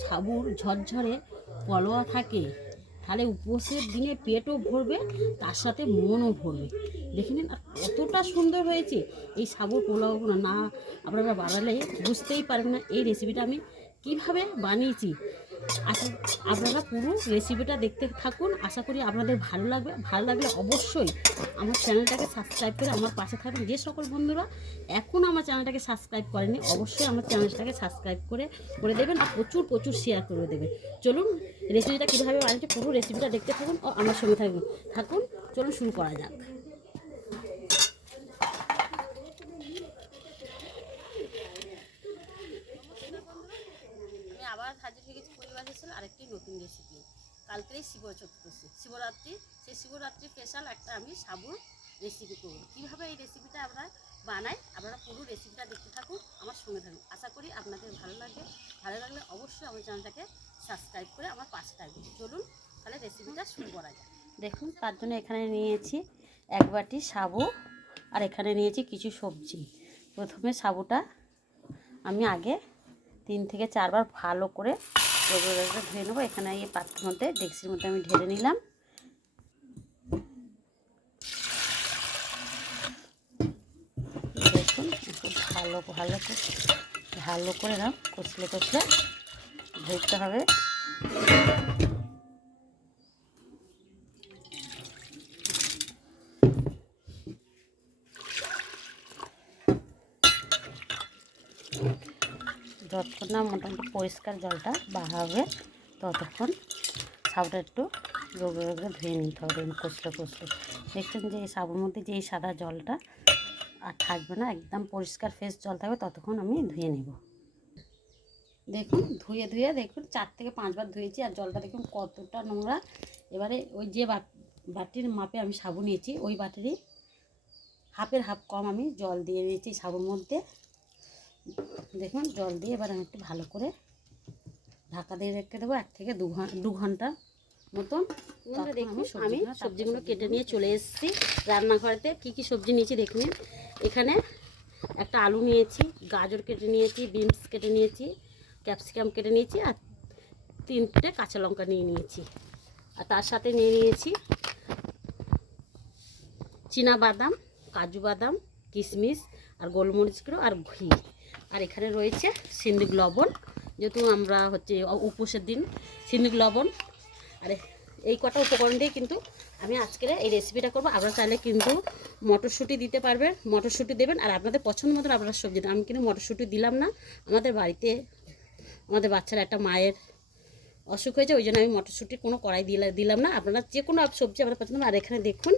সাবুর ঝরঝরে পলোয়া থাকে তাহলে উপোসের দিনে পেটও ভরবে, তার সাথে মনও ভরবে। দেখে নিন আর কতটা সুন্দর হয়েছে এই সাবুর পোলাওগুলো। না আপনারা বানালে বুঝতেই পারবেন না এই রেসিপিটা আমি কিভাবে বানিয়েছি। আচ্ছা, আপনারা পুরো রেসিপিটা দেখতে থাকুন, আশা করি আপনাদের ভালো লাগবে। ভালো লাগলে অবশ্যই আমার চ্যানেলটাকে সাবস্ক্রাইব করে আমার পাশে থাকবেন। যে সকল বন্ধুরা এখনও আমার চ্যানেলটাকে সাবস্ক্রাইব করেনি অবশ্যই আমার চ্যানেলটাকে সাবস্ক্রাইব করে দেবেন আর প্রচুর প্রচুর শেয়ার করে দেবেন। চলুন রেসিপিটা কীভাবে বানিয়েছে পুরো রেসিপিটা দেখতে থাকুন ও আমার সঙ্গে থাকুন। চলুন শুরু করা যাক। আমি আবার হাজির হয়ে গেছি পরিবার হিসেবে আরেকটি নতুন রেসিপি। কালকেই শিবরাত্রি, সেই শিবরাত্রি স্পেশাল একটা আমি সাবুর রেসিপি করব। কীভাবে এই রেসিপিটা আমরা বানাই আপনারা পুরো রেসিপিটা দেখতে থাকুন, আমার সঙ্গে থাকুন। আশা করি আপনাদের ভালো লাগবে। ভালো লাগলে অবশ্যই আমার চ্যানেলটাকে সাবস্ক্রাইব করে আমার পাশে থাকবেন। চলুন তাহলে রেসিপিটা শুরু করা যায়। দেখুন তার জন্য এখানে নিয়েছি 1 বাটি সাবু আর এখানে নিয়েছি কিছু সবজি। প্রথমে সাবুটা আমি আগে 3 থেকে 4 বার ভালো করে ধুয়ে নেবো। এখানে এই পাত্রের মধ্যে ডেক্সির মধ্যে আমি ঢেলে নিলাম। দেখুন একটু ভালো করে না কষলে ধুতে হবে। যতক্ষণ না মোটামুটি পরিষ্কার জলটা বার হবে ততক্ষণ সাবুটা একটু রোগড়ে ধুয়ে নিতে হবে। কষলে দেখছেন যে এই সাবুর মধ্যে যে এই সাদা জলটা আর থাকবে না, একদম পরিষ্কার ফ্রেশ জল থাকবে। ততক্ষণ আমি ধুয়ে নেব। দেখুন ধুয়ে দেখুন 4 থেকে 5 বার ধুয়েছি আর জলটা দেখুন কতটা নোংরা। এবারে ওই যে বাটির মাপে আমি সাবু নিয়েছি ওই বাটিরই হাফের হাফ কম আমি জল দিয়ে নিয়েছি সাবুর মধ্যে। দেখুন জল দিয়ে এবার আমি একটু ভালো করে ঢাকা দিয়ে রেখে দেবো 1 থেকে 2 ঘন্টা মতন। দেখুন আমি সবজিগুলো কেটে নিয়ে চলে এসেছি রান্নাঘরেতে। কী সবজি নিয়েছি দেখুন। এখানে একটা আলু নিয়েছি, গাজর কেটে নিয়েছি, বিনস কেটে নিয়েছি, ক্যাপসিকাম কেটে নিয়েছি আর 3টে কাঁচা লঙ্কা নিয়েছি। আর তার সাথে নিয়েছি চীনা বাদাম, কাজু বাদাম, কিশমিশ আর গোলমরিচ গুঁড়ো আর ঘি। আর এখানে রয়েছে সিন্দুক লবণ, যেহেতু আমরা উপোসের দিন সিন্দুক লবণ। আর এই কটা উপকরণ দিয়ে কিন্তু আমি আজকের এই রেসিপিটা করবো। আপনারা চাইলে কিন্তু মটরশুঁটি দিতে পারবেন, মটরশুঁটি দেবেন। আর আপনাদের পছন্দ মতন আপনারা সবজি দেন। আমি কিন্তু মটরশুঁটি দিলাম না, আমাদের বাড়িতে আমাদের বাচ্চারা একটা মায়ের অসুখ হয়েছে, ওই জন্য আমি মটরশুঁটির কোনো কড়াই দিলাম না। আপনারা যে কোনো সবজি আপনারা পছন্দ। আর এখানে দেখুন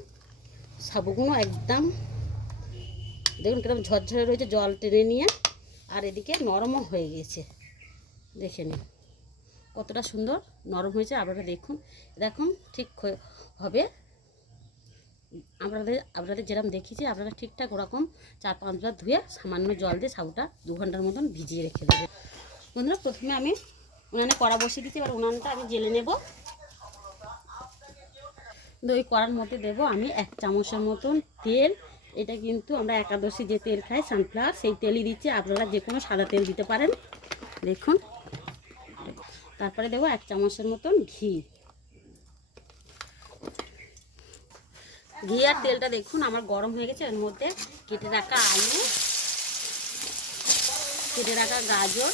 সাবুগুলো একদম দেখুন কিরকম ঝরঝরে রয়েছে, জল টেনে নিয়ে। আর এদিকে নরমও হয়ে গেছে, দেখে নিন কতটা সুন্দর নরম হয়েছে। আপনারা দেখুন ঠিক হবে। আপনাদের যেরকম দেখিয়েছি আপনারা ঠিকঠাক ওরকম 4-5 বার ধুয়ে সামান্য জল দিয়ে সাবুটা 2 ঘন্টার মতন ভিজিয়ে রেখে দেবে। বন্ধুরা প্রথমে আমি উনানে কড়া বসিয়ে দিচ্ছি। এবার উনানটা আমি জেলে নেব। ওই কড়ার মধ্যে দেব আমি 1 চামচের মতন তেল। এটা কিন্তু আমরা একাদশী যে তেল খাই সানফ্লাওয়ার, সেই তেলই দিচ্ছি। আপনারা যে কোনো সাদা তেল দিতে পারেন। দেখুন তারপরে দেবো 1 চামচের মতন ঘি। ঘি আর তেলটা দেখুন আমার গরম হয়ে গেছে। এর মধ্যে কেটে রাখা আলু, কেটে রাখা গাজর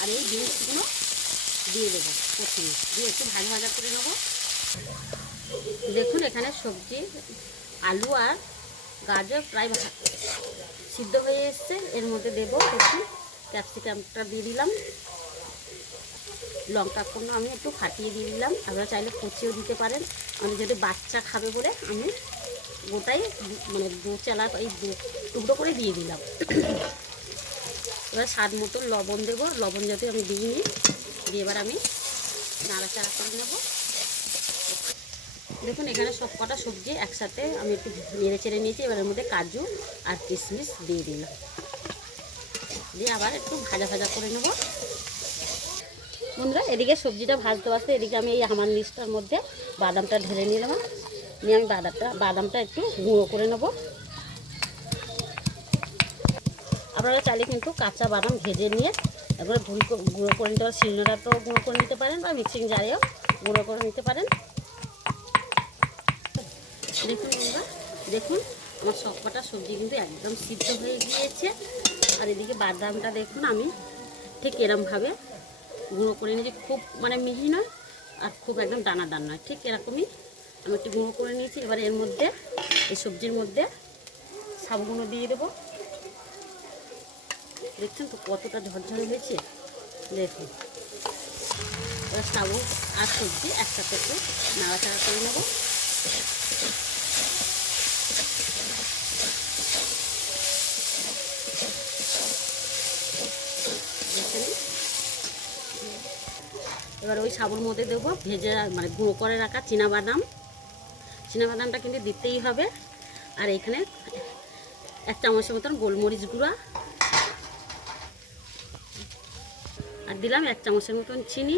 আর এই বিনসগুলো দিয়ে দেবো। প্রথমে দিয়ে একটু ভাজা করে নেবো। দেখুন এখানে সবজি আলু আর গাজর প্রায় সিদ্ধ হয়ে এসছে। এর মধ্যে দেবো দেখুন ক্যাপসিকামটা দিয়ে দিলাম, লঙ্কা কোনো আমি একটু ফাটিয়ে দিয়ে দিলাম। আপনারা চাইলে কুচিও দিতে পারেন। আমি যদি বাচ্চা খাবে বলে আমি গোটাই মানে 2 চালা এই 2 টুকরো করে দিয়ে দিলাম। এবার স্বাদ মতো লবণ দেবো, লবণ যাতে আমি দিইনি। দিয়ে এবার আমি নাড়াচাড়া করে নেব। দেখুন এখানে সব কটা সবজি একসাথে আমি একটু নেড়ে চেড়ে নিয়েছি। এবার এর মধ্যে কাজু আর কিশমিশ দিয়ে দিলাম, দিয়ে আবার একটু ভাজা করে নেব। বন্ধুরা এদিকে সবজিটা ভাজতে এদিকে আমি এই আমার লিস্টার মধ্যে বাদামটা ঢেলে নিলাম। নিয়ে আমি বাদামটা একটু গুঁড়ো করে নেব। আপনারা চাইলে কিন্তু কাঁচা বাদাম ভেজে নিয়ে এরপরে গুঁড়ো করে নিতে পারেন, শিলনোড়া তো গুঁড়ো করে নিতে পারেন বা মিক্সিং জারেও গুঁড়ো করে নিতে পারেন। দেখুন বন্ধুরা, দেখুন আমার সবকটা সবজি কিন্তু একদম সিদ্ধ হয়ে গিয়েছে। আর এদিকে বাদামটা দেখুন আমি ঠিক এরমভাবে গুঁড়ো করে নিয়েছি, খুব মানে মিহি নয় আর খুব একদম দানাদার নয়, ঠিক এরকমই আমি একটু গুঁড়ো করে নিয়েছি। এবার এর মধ্যে এই সবজির মধ্যে সাবুগুঁড়ো দিয়ে দেবো। দেখছেন তো কতটা ঝরঝরে হয়েছে, দেখুন। এবার সাবু আর সবজি একসাথে একটু নাড়াচাড়া করে নেবো। এবার ওই সাবুর মধ্যে দেবো ভেজে মানে গুঁড়ো করে রাখা চীনাবাদামটা কিন্তু দিতেই হবে। আর এখানে 1 চামচের মতন গোলমরিচ গুঁড়া, আর দিলাম 1 চামচের মতন চিনি।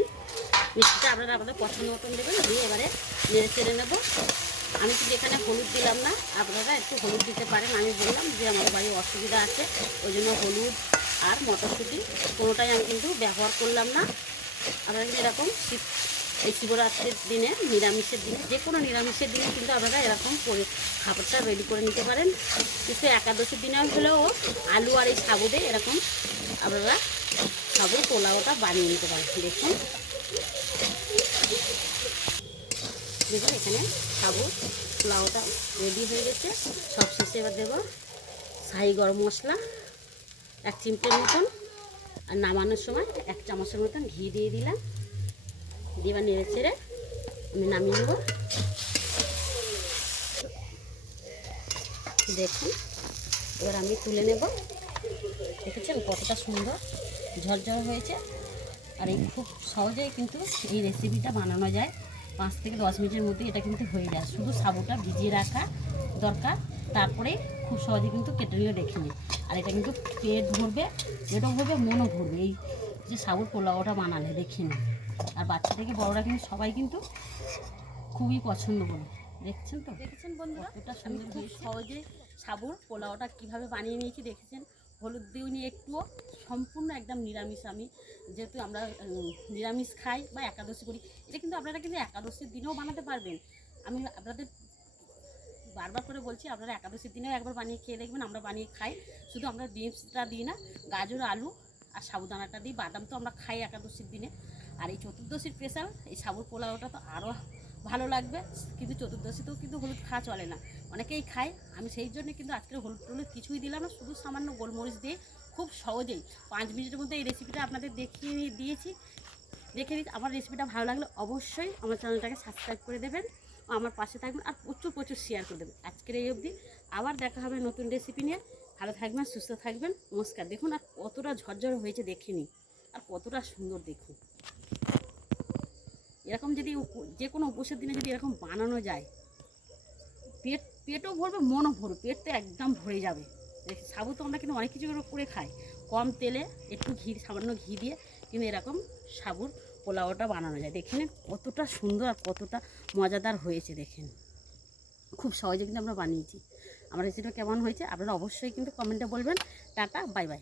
মিষ্টিটা আপনারা আপনাদের পছন্দ মতন দেবেন, দিয়ে এবারে নেড়ে চেড়ে নেবো। আমি কিন্তু এখানে হলুদ দিলাম না, আপনারা একটু হলুদ দিতে পারেন। আমি বললাম যে আমার বাড়ির অসুবিধা আছে, ওই জন্য হলুদ আর মটরশুঁটি কোনোটাই আমি কিন্তু ব্যবহার করলাম না। আপনারা কিন্তু এরকম এই শিবরাত্রির দিনে, নিরামিষের দিনে, যে কোনো নিরামিষের দিনে কিন্তু আপনারা এরকম করে খাবারটা রেডি করে নিতে পারেন। কিন্তু একাদশীর দিনে হলেও আলু আর এই সাবু দিয়ে এরকম আপনারা সাবুর পোলাওটা বানিয়ে নিতে পারেন। দেখুন দেখুন এখানে সাবু পোলাওটা রেডি হয়ে গেছে। সব শেষে এবার দেবো শাহি গরম মশলা 1 চিমটের মতন, আর নামানোর সময় 1 চামচের মতন ঘি দিয়ে দিলাম। দিয়ে এবার নেড়ে চেড়ে আমি নামিয়ে নেব। দেখুন এবার আমি তুলে নেব। দেখেছেন কতটা সুন্দর ঝরঝর হয়েছে। আর এই খুব সহজেই কিন্তু এই রেসিপিটা বানানো যায়, 5 থেকে 10 মিনিটের মধ্যে এটা কিন্তু হয়ে যায়। শুধু সাবুটা ভিজিয়ে রাখা দরকার, তারপরে খুব সহজে কিন্তু কেটে নিয়ে রেখে নিই। আর এটা কিন্তু পেট ভরবে, পেটও ভরবে, মনও ভরবে এই যে সাবুর পোলাওটা বানালে, দেখে নিন। আর বাচ্চা থেকে বড়রা কিন্তু সবাই কিন্তু খুবই পছন্দ করে। দেখছেন তো, দেখেছেন বন্ধুরা কতটা সুন্দর খুব সহজে সাবুর পোলাওটা কীভাবে বানিয়ে নিয়েছি দেখেছেন। হলুদ দিও নিয়ে একটুও, সম্পূর্ণ একদম নিরামিষ। আমি যেহেতু আমরা নিরামিষ খাই বা একাদশী করি, এটা কিন্তু আপনারা কিন্তু একাদশীর দিনেও বানাতে পারবেন। আমি আপনাদের বারবার করে বলছি, আপনারা একাদশীর দিনেও একবার বানিয়ে খেয়ে দেখবেন। আমরা বানিয়ে খাই, শুধু আমরা বিনসটা দিই না, গাজর, আলু আর সাবুদানাটা দিই। বাদাম তো আমরা খাই একাদশীর দিনে। আর এই চতুর্দশীর স্পেশাল এই সাবুর পোলাওটা তো আরও ভালো লাগবে। কিন্তু চতুর্দশীতেও কিন্তু হলুদ খাওয়া চলে না, অনেকেই খায়। আমি সেই জন্য কিন্তু আজকে হলুদ টলুদ কিছুই দিলাম না, শুধু সামান্য গোলমরিচ দিয়ে খুব সহজেই 5 মিনিটের মধ্যে এই রেসিপিটা আপনাদের দেখিয়ে দিয়েছি। দেখে দিন। আমার রেসিপিটা ভালো লাগলে অবশ্যই আমার চ্যানেলটাকে সাবস্ক্রাইব করে দেবেন, আমার পাশে থাকবেন, আর প্রচুর শেয়ার করে দেবেন। আজকের এই অবধি, আবার দেখা হবে নতুন রেসিপি নিয়ে। ভালো থাকবেন, সুস্থ থাকবেন, নমস্কার। দেখুন আর কতটা ঝরঝর হয়েছে দেখে নিন, আর কতটা সুন্দর দেখুন। এরকম যদি যে কোনো উপোসের দিনে যদি এরকম বানানো যায়, পেটও ভরবে, মনও ভরবে, পেট তো একদম ভরে যাবে। সাবু তো আমরা কিন্তু অনেক কিছু করে খাই, কম তেলে একটু সামান্য ঘি দিয়ে কিন্তু এরকম সাবুর পোলাওটা বানানো যায়। দেখে নিন কতটা সুন্দর আর কতটা মজাদার হয়েছে। দেখেন খুব সহজে কিন্তু আমরা বানিয়েছি। আমার রেসিপিটা কেমন হয়েছে আপনারা অবশ্যই কিন্তু কমেন্টে বলবেন। Tata, bye bye.